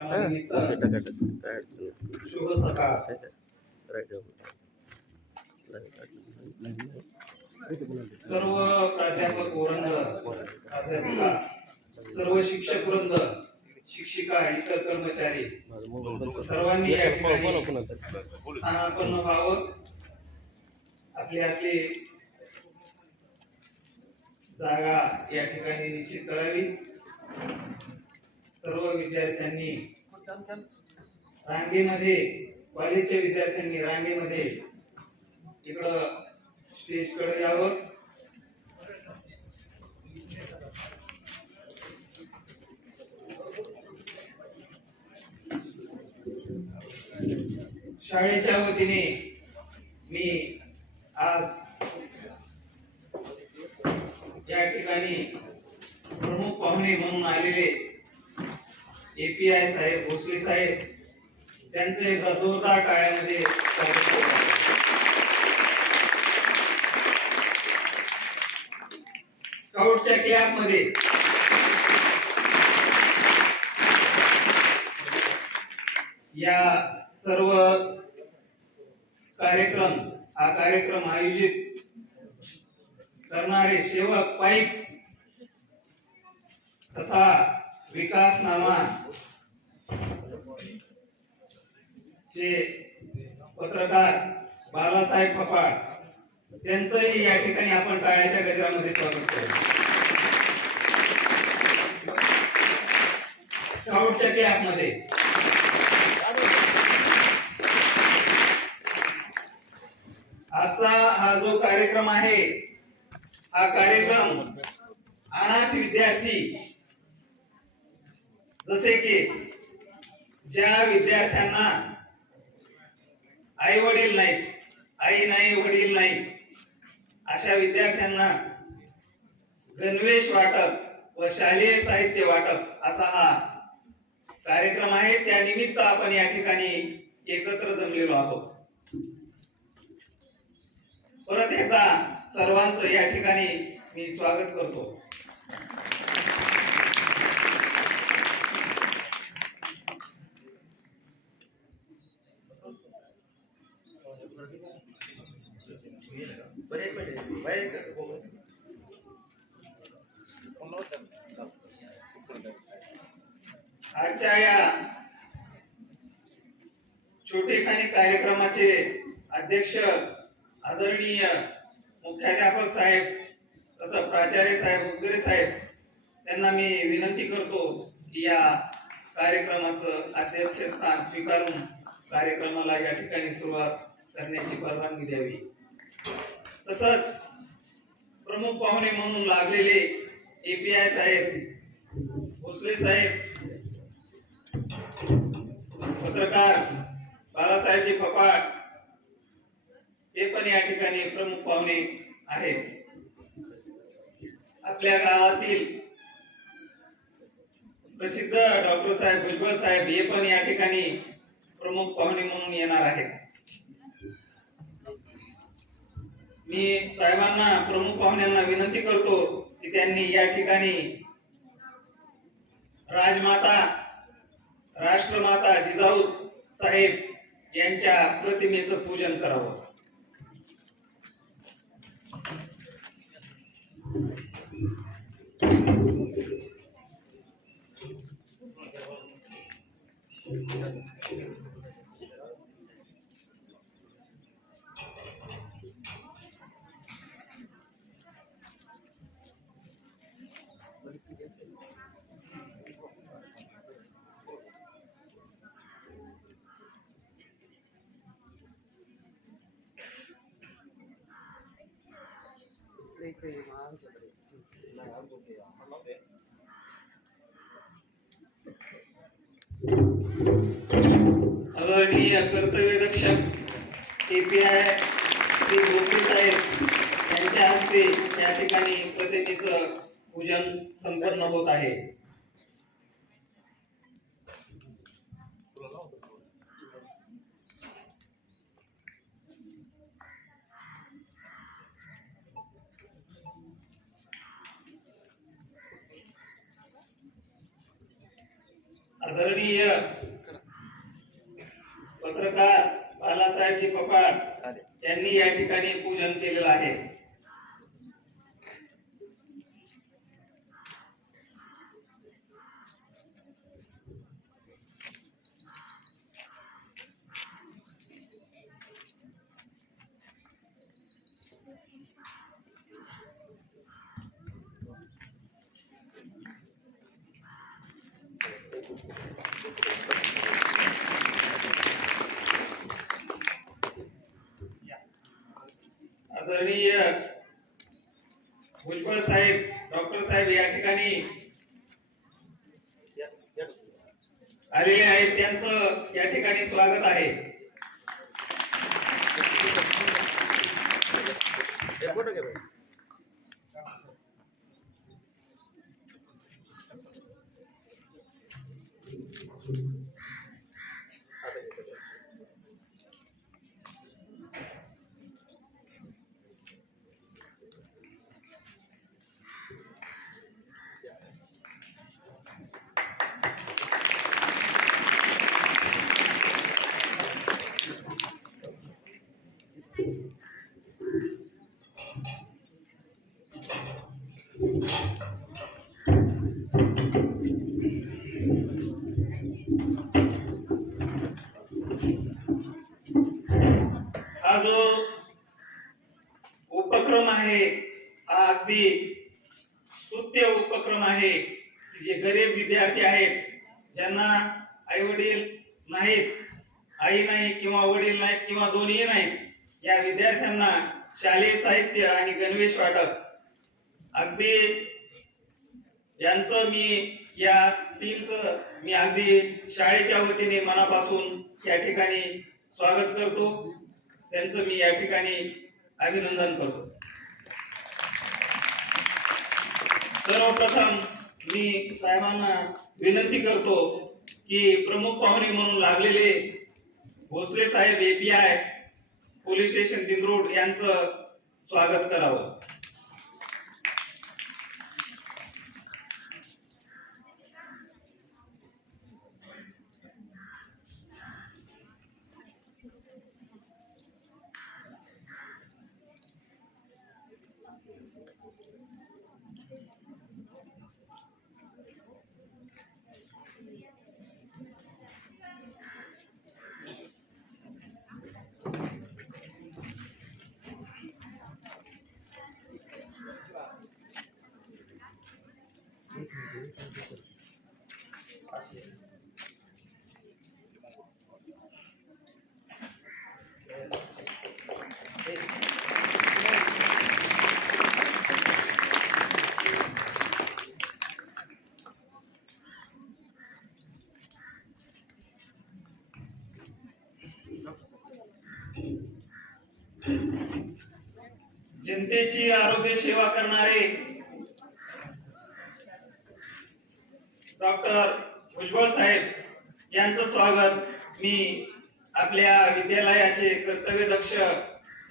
निमित्त शुभ सकाळ. सर्व प्राध्यापक वृंद, प्राध्यापिका, सर्व शिक्षक वृंद, शिक्षिका, इतर कर्मचारी सर्वांनी या ठिकाणी स्थानापन्न व्हावं. आपली आपली जागा या ठिकाणी निश्चित करावी. सर्व विद्यार्थ्यांनी रांगेमध्ये, कॉलेजच्या विद्यार्थ्यांनी रांगेमध्ये इकडं स्टेज कडे यावं. शाळेच्या वतीने मी आज या ठिकाणी प्रमुख पाहुणे म्हणून आलेले API साहेब, भोसले साहेब, त्यांचे जोरदार टाळ्यामध्ये स्वागत करतो. स्काउटच्या क्लॅब मध्ये या सर्व कार्यक्रम आयोजित करणारे सेवक पाईप तथा विकास नामा चे पत्रकार बालासाहेब फपाड, त्यांचंही या ठिकाणी आपण टाळ्याच्या गजरामध्ये स्वागत करू. स्काउटच्या कॅम्प मध्ये आजचा हा जो कार्यक्रम आहे, हा कार्यक्रम अनाथ विद्यार्थी, जसे की ज्या विद्यार्थ्यांना आई वडील नाही, आई नाही, वडील नाही, अशा विद्यार्थ्यांना गणवेश वाटप व शालेय साहित्य वाटप असा हा कार्यक्रम आहे. त्या निमित्त आपण या ठिकाणी एकत्र जमलेलो आहोत. परत एकदा सर्वांचं या ठिकाणी मी स्वागत करतो. आजच्या या छोटेखानी कार्यक्रमाचे अध्यक्ष आदरणीय मुख्याध्यापक साहेब, तसं प्राचार्य साहेब, उजगरे साहेब, त्यांना मी विनंती करतो की या कार्यक्रमाचं अध्यक्षस्थान स्वीकारून कार्यक्रमाला या ठिकाणी सुरुवात करण्याची परवानगी द्यावी. तसंच प्रमुख पाहुणे म्हणून लाभलेले API साहेब, भोसले साहेब, पत्रकार बालासाहेबजी फपाड, हे पण या ठिकाणी प्रमुख पाहुणे आहेत. आपल्या गावातील प्रसिद्ध डॉक्टर साहेब भुजबळ साहेब, हे पण या ठिकाणी प्रमुख पाहुणे म्हणून येणार आहेत. मी साहेबांना, प्रमुख पाहुण्यांना विनंती करतो की त्यांनी या ठिकाणी राजमाता, राष्ट्रमाता जिजाऊ साहेब यांच्या प्रतिमेचं पूजन करावं. आदरणीय कर्तव्यदक्ष API श्री भोसले साहेब यांच्या हस्ते या ठिकाणी प्रतिमेचं पूजन संपन्न होत आहे. आदरणीय पत्रकार बालासाहेबजी पपाळ यांनी या ठिकाणी पूजन केलेलं आहे. आदरणीय भुजबळ साहेब, डॉक्टर साहेब या ठिकाणी आलेले आहेत, त्यांचं या ठिकाणी स्वागत आहे. हा जो उपक्रम आहे हा अगदी स्तुत्य उपक्रम आहे. जे गरीब विद्यार्थी आहेत, ज्यांना आई वडील नाहीत, आई नाही किंवा वडील नाहीत किंवा दोन्ही नाहीत, या विद्यार्थ्यांना शालेय साहित्य आणि गणवेश वाटप अगदी यांचं या टीमचं मी अगदी शाळेच्या वतीने मनापासून या ठिकाणी स्वागत करतो. त्यांचं मी या ठिकाणी अभिनंदन करतो. सर्वप्रथम मी साहेबांना विनंती करतो की प्रमुख पाहुणे म्हणून लाभलेले भोसले साहेब API पोलीस स्टेशन दिंडोड यांचं स्वागत करावं. जनतेची आरोग्य सेवा करणारे डॉक्टर भुजबळ साहेब यांचं स्वागत मी आपल्या विद्यालयाचे कर्तव्यदक्ष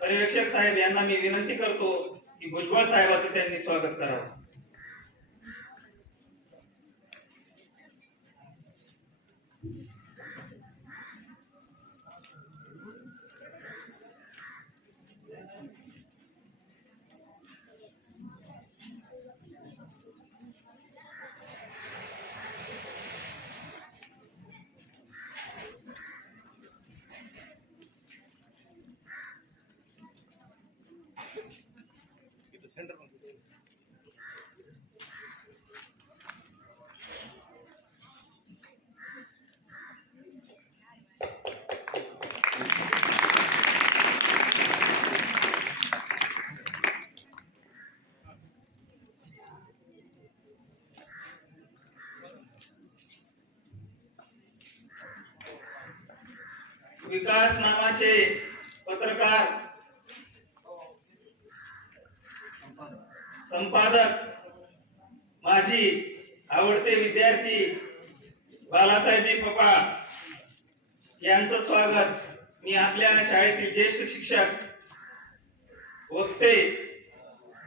पर्यवेक्षक साहेब यांना मी विनंती करतो की भुजबळ साहेबांचं त्यांनी स्वागत करावं. विकास नावाचे पत्रकार संपादक माझी आवडते विद्यार्थी बालासाहेब पपाळ यांचं स्वागत मी आपल्या शाळेतील ज्येष्ठ शिक्षक वक्ते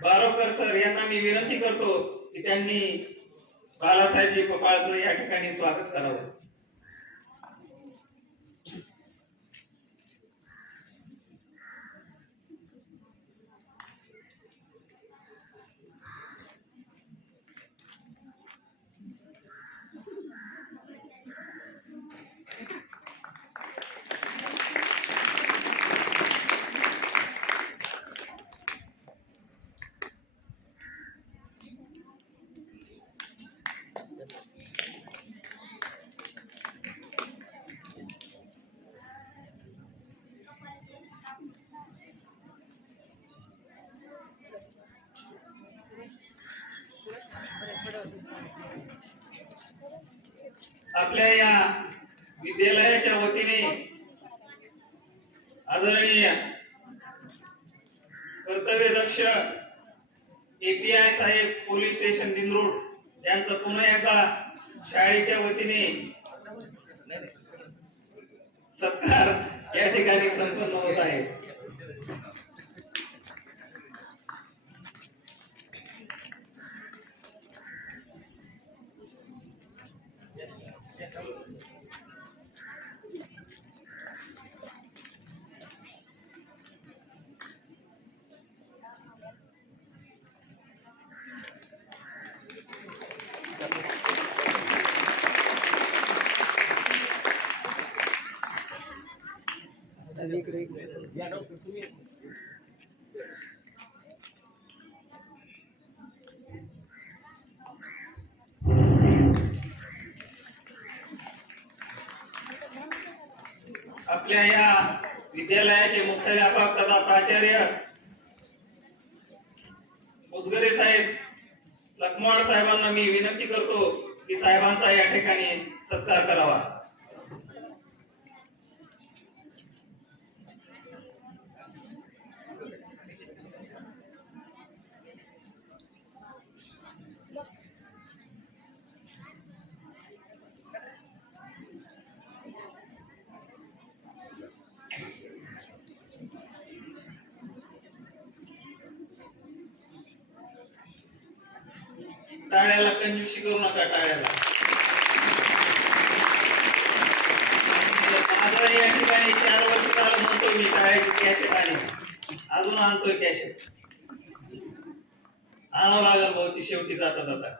बारोकर सर यांना मी विनंती करतो की त्यांनी बालासाहेबजी पपाळचं या ठिकाणी स्वागत करावं. आपल्या या विद्यालयाच्या वतीने आदरणीय कर्तव्यदक्ष API साहेब पोलीस स्टेशन दिंद्रोड यांचं पुन्हा एकदा शाळेच्या वतीने सत्कार या ठिकाणी संपन्न होत आहे. आपल्या या विद्यालयाचे मुख्याध्यापक तथा प्राचार्य उजगरे साहेब लखमाड साहेबांना मी विनंती करतो की साहेबांचा या ठिकाणी सत्कार करावा. टाळ्याला कंजूसी करू नका. टाळ्याला माझं या ठिकाणी 4 वर्ष झालं म्हणतोय मी टाळ्याची कॅसेट आणि अजून आणतोय कॅसेट. आणावं लागल बहुती शेवटी जाता जाता.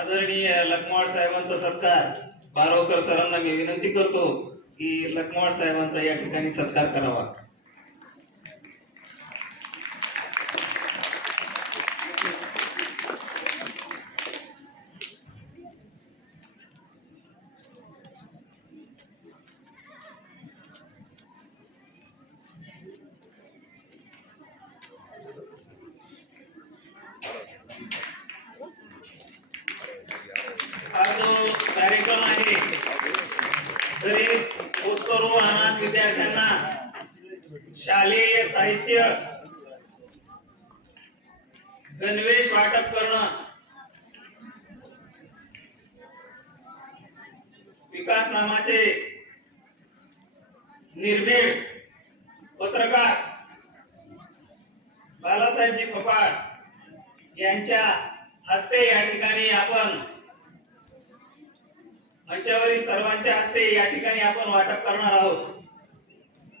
आदरणीय लखमाड साहेबांचा सत्कार बारोकर सरांना मी विनंती करतो की लखमाड साहेबांचा या ठिकाणी सत्कार करावा. हा जो कार्यक्रम आहे गरीब होतकरू अनाथ विद्यार्थ्यांना शालेय साहित्य गणवेश वाटप करणं, विकास नामाचे निर्भीड पत्रकार बालासाहेबजी फपाड यांच्या हस्ते या ठिकाणी आपण मंचावरील सर्वांच्या हस्ते या ठिकाणी आपण वाटप करणार आहोत.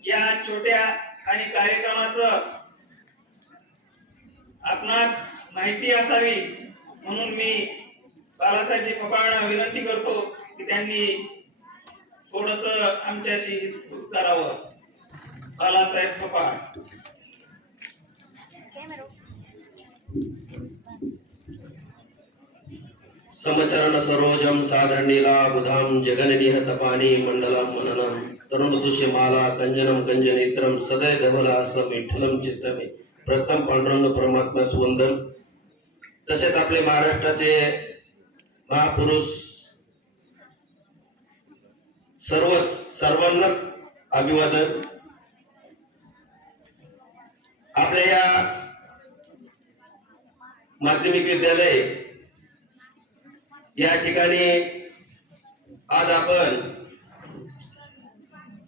या छोट्या आणि कार्यक्रमाचं आपणास माहिती असावी म्हणून मी बालासाहेबजी फपाडांना विनंती करतो की त्यांनी थोडस आमच्याशी करावं. बालासाहेब फपाड. समचरण सरोजम सादरणीला बुधाम जगननिह तपानी मंडलम मननम तरुण दुष्यमाला कंजनम कंजनेत्रम सदय धवला सम विठ्ठलम चित्तमे प्रथम पांडुरंग परमात्मा सुवंदन. तसेच आपले महाराष्ट्राचे महापुरुष सर्वांनाच अभिवादन. आपल्या या माध्यमिक विद्यालय या ठिकाणी आज आपण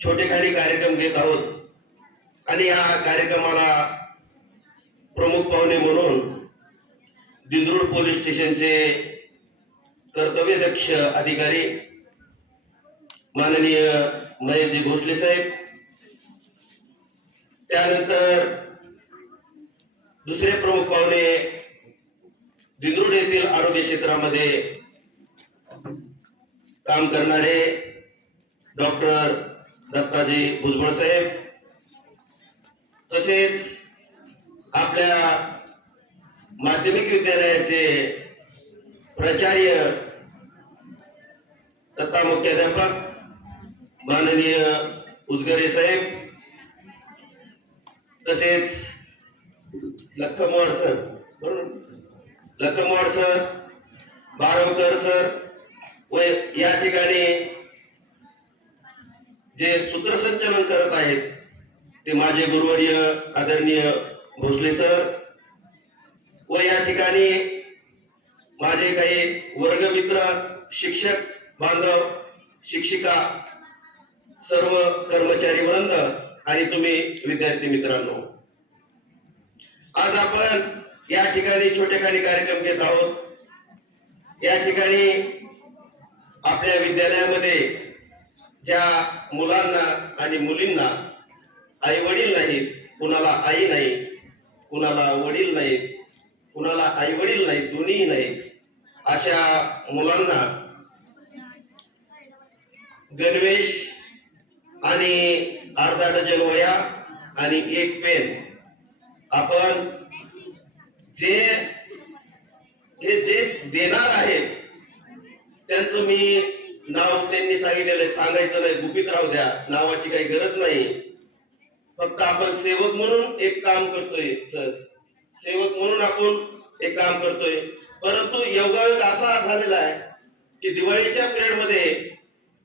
छोटेखानी कार्यक्रम घेत आहोत आणि या कार्यक्रमाला प्रमुख पाहुणे म्हणून दिंद्रोड पोलीस स्टेशनचे कर्तव्यदक्ष अधिकारी माननीय महेशजी भोसले साहेब, त्यानंतर दुसरे प्रमुख पाहुणे दिंद्रोड येथील आरोग्य क्षेत्रामध्ये काम करणारे डॉक्टर दत्ताजी भुजबळ साहेब, तसेच आपल्या माध्यमिक विद्यालयाचे प्राचार्य तथा मुख्याध्यापक माननीय उजगरे साहेब, तसेच लखमाड सर, बारोकर सर, व या ठिकाणी जे सूत्रसंचलन करत आहेत ते माझे गुरुवर्य आदरणीय भोसले सर व या ठिकाणी माझे काही वर्गमित्र, शिक्षक बांधव, शिक्षिका, सर्व कर्मचारी वृंद आणि तुम्ही विद्यार्थी मित्रांनो, आज आपण या ठिकाणी छोटेखानी कार्यक्रम घेत आहोत. या ठिकाणी आपल्या विद्यालयामध्ये ज्या मुलांना आणि मुलींना आई वडील नाहीत, कुणाला आई नाही, कुणाला वडील नाहीत, कुणाला आई वडील नाहीत, दोन्ही नाहीत, अशा मुलांना गणवेश आणि अर्धा डझन वह्या आणि एक पेन आपण जे देणार आहेत त्यांचं मी नाव त्यांनी सांगितलेलं सांगायचं नाही, गुपित राहू द्या, नावाची काही गरज नाही. फक्त आपण सेवक म्हणून एक काम करतोय सर, सेवक म्हणून आपण एक काम करतोय. परंतु योगायोग असा झालेला आहे की दिवाळीच्या पिरियड मध्ये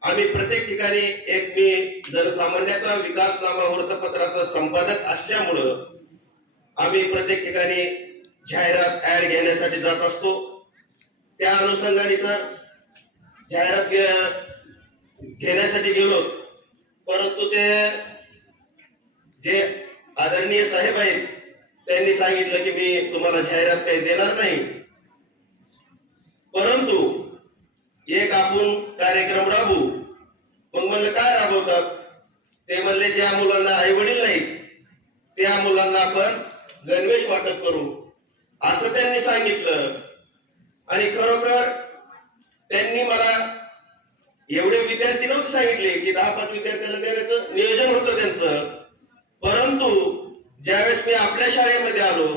आम्ही प्रत्येक ठिकाणी एक मी जनसामान्याचा विकासनामा वृत्तपत्राचा संपादक असल्यामुळं आम्ही प्रत्येक ठिकाणी जाहिरात ऍड घेण्यासाठी जात असतो. त्या अनुषंगाने सर जाहिरात घेण्यासाठी गेलो, परंतु ते जे आदरणीय साहेब आहेत त्यांनी सांगितलं की मी तुम्हाला जाहिरात काही देणार नाही, परंतु एक आपण कार्यक्रम राबवू. मग म्हणलं काय राबवतात? ते म्हणले ज्या मुलांना आई वडील नाहीत त्या मुलांना आपण गणवेश वाटप करू असं त्यांनी सांगितलं. आणि खरोखर त्यांनी मला एवढे विद्यार्थी नव्हते सांगितले की 10-5 विद्यार्थ्यांना देण्याचं नियोजन होतं त्यांचं, परंतु ज्यावेळेस मी आपल्या शाळेमध्ये आलो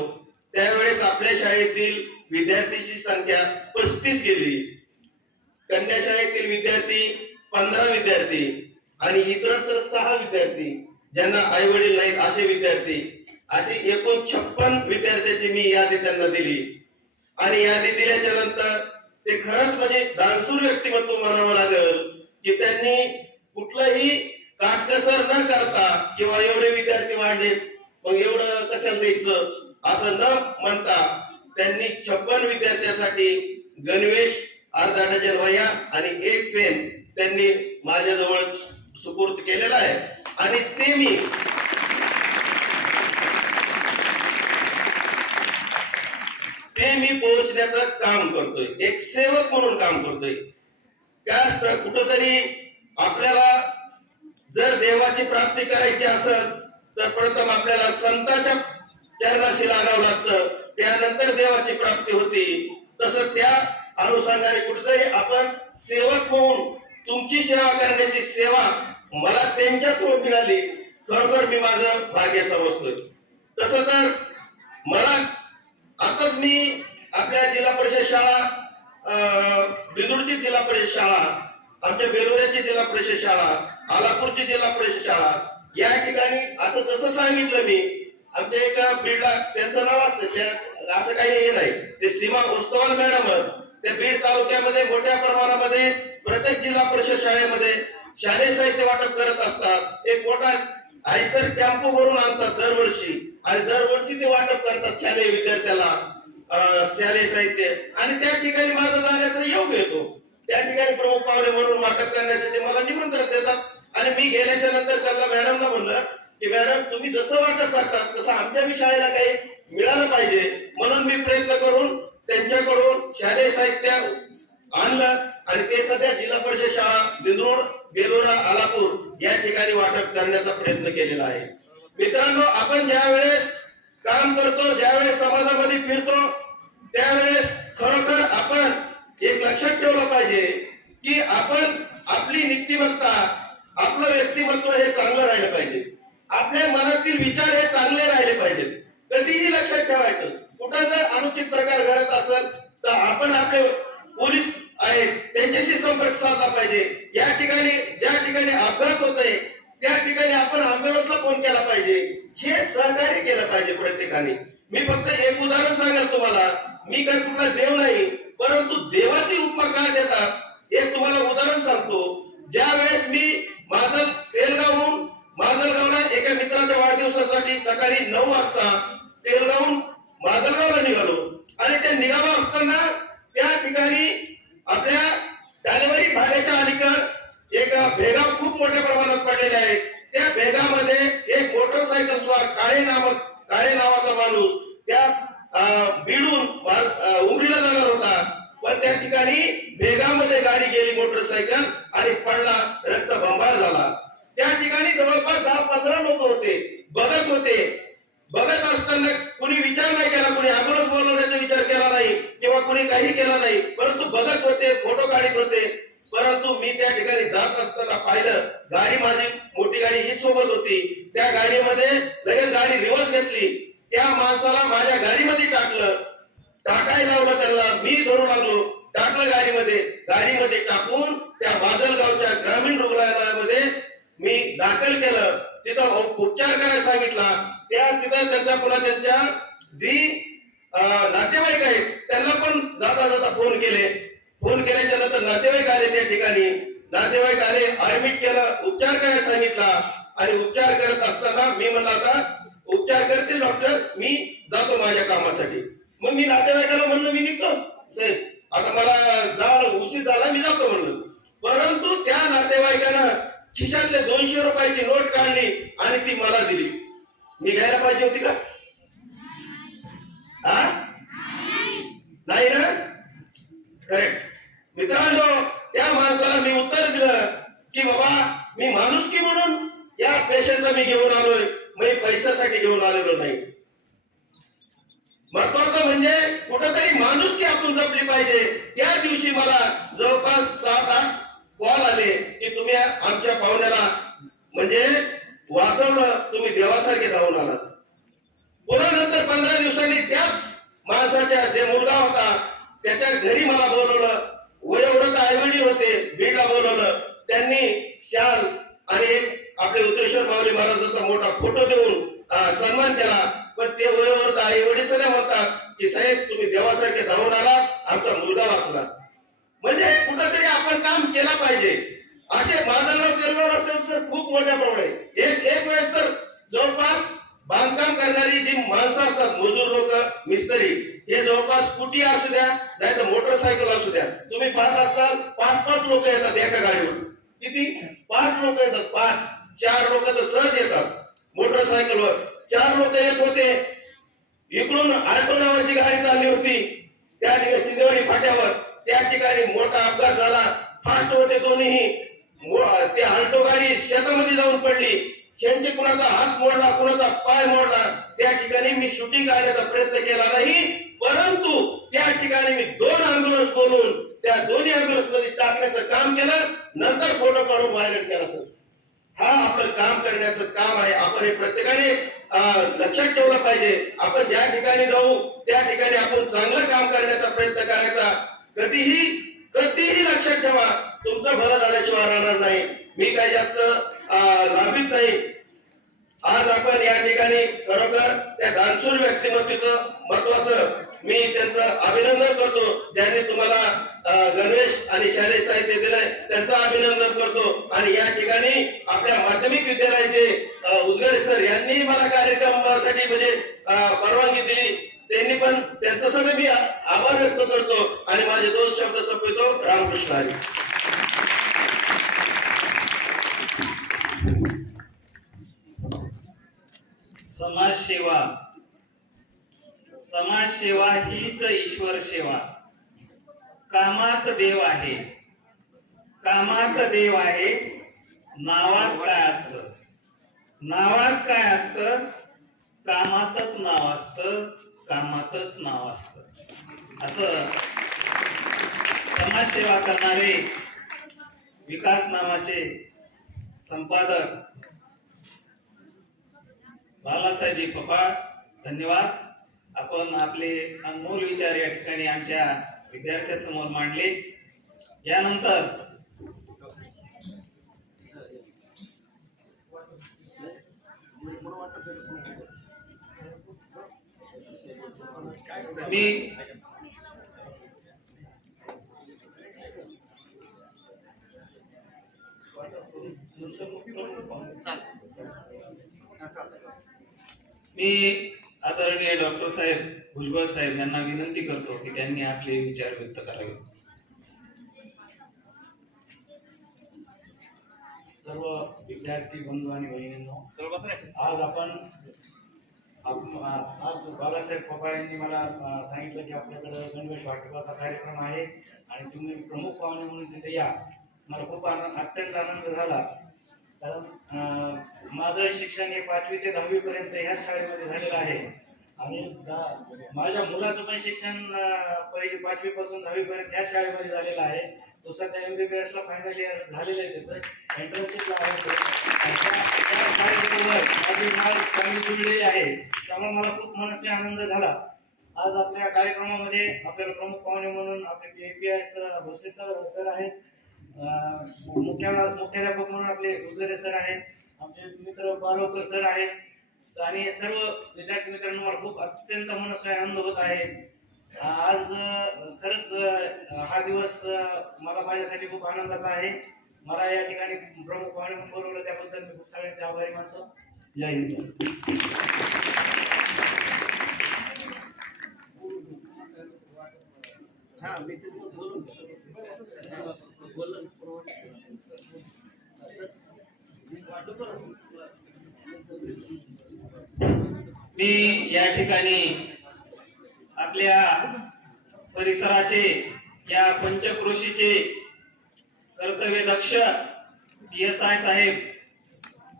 त्यावेळेस आपल्या शाळेतील विद्यार्थ्यांची संख्या 35 गेली. कन्या शाळेतील विद्यार्थी 15 विद्यार्थी आणि इतरत्र 6 विद्यार्थी ज्यांना आई वडील नाहीत असे विद्यार्थी, अशी एकूण 56 विद्यार्थ्यांची मी यादी त्यांना दिली. आणि यादी दिल्याच्या नंतर ते खरंच म्हणजे दानशूर व्यक्तिमत्व म्हणावं लागेल की त्यांनी कुठलंही काटकसर न करता किंवा एवढे विद्यार्थी वाढले मग एवढं कशाला द्यायचं असं न म्हणता त्यांनी 56 विद्यार्थ्यांसाठी गणवेश, अर्धा डझन वह्या आणि एक पेन त्यांनी माझ्याजवळ सुपूर्द केलेला आहे. आणि ते मी पोहोचण्याचं काम करतोय, एक सेवक म्हणून काम करतोय. काय असतं, कुठंतरी आपल्याला जर देवाची प्राप्ती करायची असेल तर प्रथम आपल्याला संतांच्या चरणाशी लागावं लागतं, त्यानंतर देवाची प्राप्ती होती. तसं त्या अनुषंगाने कुठेतरी आपण सेवक होऊन तुमची सेवा करण्याची सेवा मला त्यांच्याकडून मिळाली, खरोखर मी माझं भाग्य समजतोय. तसं तर मला आताच मी आपल्या जिल्हा परिषद शाळा, बिंदूरची जिल्हा परिषद शाळा, आमच्या बेलोऱ्याची जिल्हा परिषद शाळा, आलापूरची जिल्हा परिषद शाळा या ठिकाणी असं जसं सांगितलं मी, आमच्या एका बीडला त्यांचं नाव असतं असं काही हे नाही, ते सीमा उस्तवाल मॅडम त्या बीड तालुक्यामध्ये मोठ्या प्रमाणामध्ये प्रत्येक जिल्हा परिषद शाळेमध्ये शालेय साहित्य वाटप करत असतात. एक मोठा आयसर टेम्पो भरून आणतात दरवर्षी आणि दरवर्षी ते वाटप करतात शालेय विद्यार्थ्याला शालेय साहित्य. आणि त्या ठिकाणी माझा जाण्याचा योग येतो. त्या ठिकाणी प्रमुख पाहुणे म्हणून वाटप करण्यासाठी मला निमंत्रण देतात आणि मी गेल्याच्या नंतर त्यांना मॅडमला म्हणलं की मॅडम तुम्ही जसं वाटप करतात तसं आमच्या बी शाळेला काही मिळालं पाहिजे, म्हणून मी प्रयत्न करून त्यांच्याकडून शालेय साहित्य आणलं आणि ते सध्या जिल्हा परिषद शाळा बिंदूर, बेलोरा, आलापूर या ठिकाणी वाटप करण्याचा प्रयत्न केलेला आहे. मित्रांनो, आपण ज्या वेळेस काम करतो, ज्यावेळेस समाजामध्ये फिरतो, त्यावेळेस खरोखर आपण एक लक्षात ठेवलं पाहिजे की आपण आपली नीतिमत्ता, आपलं व्यक्तिमत्व हे चांगलं राहिलं पाहिजे, आपल्या मनातील विचार हे चांगले राहिले पाहिजेत. कधीही लक्षात ठेवायचं, कुठं जर अनुचित प्रकार घडत असेल तर आपण आपले पोलीस आहेत त्यांच्याशी संपर्क साधला पाहिजे. या ठिकाणी ज्या ठिकाणी अपघात होतोय त्या ठिकाणी आपण अँब्युलन्सला फोन केला पाहिजे, हे सहकार्य केलं पाहिजे प्रत्येकाने. मी फक्त एक उदाहरण सांगेल तुम्हाला, मी काय कुठला देव नाही, परंतु देवाची उपमा का देतात एक तुम्हाला उदाहरण सांगतो. ज्या वेळेस मी माजलगावला एका मित्राच्या वाढदिवसासाठी सकाळी 9 वाजता तेलगावहून माजलगावला निघालो आणि ते निघालो असताना त्या ठिकाणी आपल्या डालेवाडी भाड्याच्या अलीकड एक भेगा खूप मोठ्या प्रमाणात पडलेल्या आहेत. त्या भेगामध्ये एक मोटरसायकल स्वार काळे नावाचा माणूस त्या बीडून उमरीला जाणार होता, पण त्या ठिकाणी भेगामध्ये गाडी गेली मोटरसायकल आणि पडला, रक्तबंबाळ झाला. त्या ठिकाणी जवळपास 10-15 लोक बघत होते. बघत असताना कुणी विचार नाही केला, कुणी ॲम्ब्युलन्स बोलवण्याचा विचार केला नाही किंवा कुणी काही केला नाही, परंतु बघत होते, फोटो काढत होते. परंतु मी त्या ठिकाणी जात असताना पाहिलं, गाडी माझी मोठी गाडी ही सोबत होती. त्या गाडीमध्ये लगेच गाडी रिव्हर्स घेतली, त्या माणसाला माझ्या गाडीमध्ये टाकायला लावलं, त्यांना मी धरू लागलो, टाकलं गाडीमध्ये टाकून त्या माजलगावच्या ग्रामीण रुग्णालयामध्ये मी दाखल केलं. तिथं उपचार करायला सांगितला. तिथं त्यांच्या जी नातेवाईक आहेत त्यांना पण जाता फोन केल्याच्या नंतर नातेवाईक आले. त्या ठिकाणी नातेवाईक आले, ऍडमिट केलं, उपचार करायला सांगितला. आणि उपचार करत असताना मी म्हणलं, आता उपचार करतील डॉक्टर, मी जातो माझ्या कामासाठी. मग मी नातेवाईकाला म्हणलं, मी निघतो साहेब, आता मला जायला उशीर झाला, मी जातो म्हणलं. परंतु त्या नातेवाईकानं खिशातले 200 रुपयाची नोट काढली आणि ती मला दिली. मी घ्यायला पाहिजे होती का? नाही ना? करेक्ट. मित्रांनो, त्या माणसाला मी उत्तर दिलं की बाबा, मी माणुसकी म्हणून या पेशंटला मी घेऊन आलोय, मी पैशासाठी घेऊन आलेलो नाही. महत्वाचं म्हणजे कुठेतरी माणुसकी आपण जपली पाहिजे. त्या दिवशी मला जवळपास 7-8 कॉल आले की तुम्ही आमच्या पाहुण्याला म्हणजे वाचवलं, तुम्ही देवासारखे धावून आलात. पुन्हा नंतर 15 दिवसांनी त्याच माणसाच्या जे मुलगा होता त्याच्या घरी मला बोलवलं. वयोवृद्ध आईवडील होते, बीडला बोलवलं. त्यांनी शाल आणि आपले उत्तरेश्वर माऊली महाराजांचा मोठा फोटो देऊन सन्मान केला. पण ते वयोवृद्ध आईवडील सुद्धा म्हणतात की साहेब, तुम्ही देवासारखे धावून आलात, आमचा मुलगा वाचला. म्हणजे कुठंतरी आपण काम केलं पाहिजे. असे माजलगाव तेलगाव रस्त्यावर खूप मोठ्या प्रमाणात एक वेळेस तर जवळपास बांधकाम करणारी जी माणसं असतात, मजूर लोक, मिस्त्री, हे जवळपास स्कूटी असू द्या नाही तर मोटरसायकल असू द्या, तुम्ही पाहत असताल 5-5 लोक येतात एका गाडीवर. किती? 5 लोक येतात. 5-4 लोक तर सहज येतात मोटरसायकलवर. 4 लोक येत होते. इकडून आल्टो नावाची गाडी चालली होती त्या ठिकाणी सिंदेवाडी फाट्यावर. त्या ठिकाणी मोठा अपघात झाला. फास्ट होते दोन्हीही. ते आल्टो गाडी शेतामध्ये जाऊन पडली. त्यांचे कुणाचा हात मोडला, कुणाचा पाय मोडला. त्या ठिकाणी मी शूटिंग काढण्याचा प्रयत्न केला नाही, परंतु त्या ठिकाणी मी 2 ॲम्ब्युलन्स बोलून त्या दोन्ही ॲम्ब्युलन्स मध्ये टाकण्याचं काम केलं. नंतर फोटो काढून व्हायरल केला. सर, हा आपलं काम करण्याचं काम आहे. आपण हे प्रत्येकाने लक्षात ठेवलं पाहिजे. आपण ज्या ठिकाणी जाऊ त्या ठिकाणी आपण चांगलं काम करण्याचा प्रयत्न करायचा. कधीही लक्षात ठेवा, तुमचं भलं झाल्याशिवाय राहणार नाही. मी काही जास्त लांबीत नाही. आज आपण या ठिकाणी खरोखर त्या दानशूर व्यक्तिमत्वाचं महत्वाचं मी त्यांचं अभिनंदन करतो. ज्यांनी तुम्हाला गणवेश आणि शालेय साहित्य दिलंय, त्यांचं अभिनंदन करतो. आणि या ठिकाणी आपल्या माध्यमिक विद्यालयाचे उद्गारे सर यांनी मला कार्यक्रमासाठी म्हणजे परवानगी दिली. त्यांनी पण त्यांचं सुद्धा मी आभार व्यक्त करतो आणि माझे 2 शब्द संपवितो. रामकृष्ण हरी. समाजसेवा हीच ईश्वर सेवा. कामात देव आहे, कामात देव आहे. नावात काय असतं? कामातच नाव असतं, कामातच नाव असतं. असं समाजसेवा करणारे विकास नावाचे संपादक बालासाहेब पपाळ, धन्यवाद. आपण आपले अनमोल विचार या ठिकाणी आमच्या विद्यार्थ्यांसमोर मांडले. यानंतर मी मी आदरणीय डॉक्टर साहेब भुजबळ साहेब यांना विनंती करतो की त्यांनी आपले विचार व्यक्त करावे. सर्व विद्यार्थी बंधू आणि बहिणींनो, आज आज बाबासाहेब पवार यांनी मला सांगितलं की आपल्याकडे गणवेश वाटपाचा कार्यक्रम आहे आणि तुम्ही प्रमुख पाहुणे म्हणून तिथे या. मला खूप अत्यंत आनंद झाला, कारण माझं शिक्षण हे 5वी ते 10वी पर्यंत ह्याच शाळेमध्ये झालेलं आहे आणि माझ्या मुलाचं पण शिक्षण पहिली 5वी पासून 10वी पर्यंत ह्याच शाळेमध्ये झालेलं आहे. तो सध्या MBBS ला फायनल इयर झालेलं आहे, त्याचं एंट्रन्सशिपला माझी नाळ चांगली जुळलेली आहे, त्यामुळे मला खूप मनस्वी आनंद झाला. आज आपल्या कार्यक्रमामध्ये आपल्याला प्रमुख पाहुणे म्हणून आपले API भोसले सर आहेत, मुख्याध्यापक म्हणून आपले गुजरे सर आहेत, आमचे मित्र बारोकर सर आहेत आणि सर्व विद्यार्थी मित्रांनो, मला खूप अत्यंत मनस्वी आनंद होत आहे. आज खरंच हा दिवस मला माझ्यासाठी खूप आनंदाचा आहे. मला या ठिकाणी प्रमुख पाहुणे म्हणून बोलवलं त्याबद्दल मी खूप सगळ्यांचे आभारी मानतो. जय हिंद. मी या ठिकाणी आपल्या परिसराचे या पंचक्रोशीचे कर्तव्यदक्ष PSI साहेब,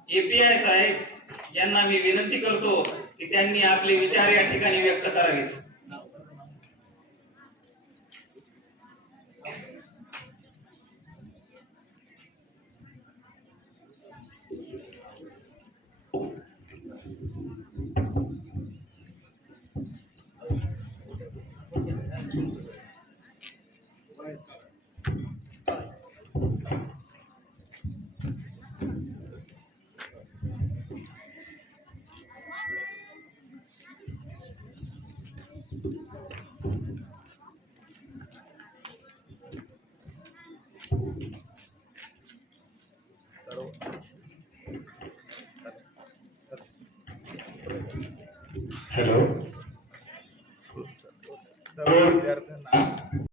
API साहेब यांना मी विनंती करतो की त्यांनी आपले विचार या ठिकाणी व्यक्त करावेत. हॅलो.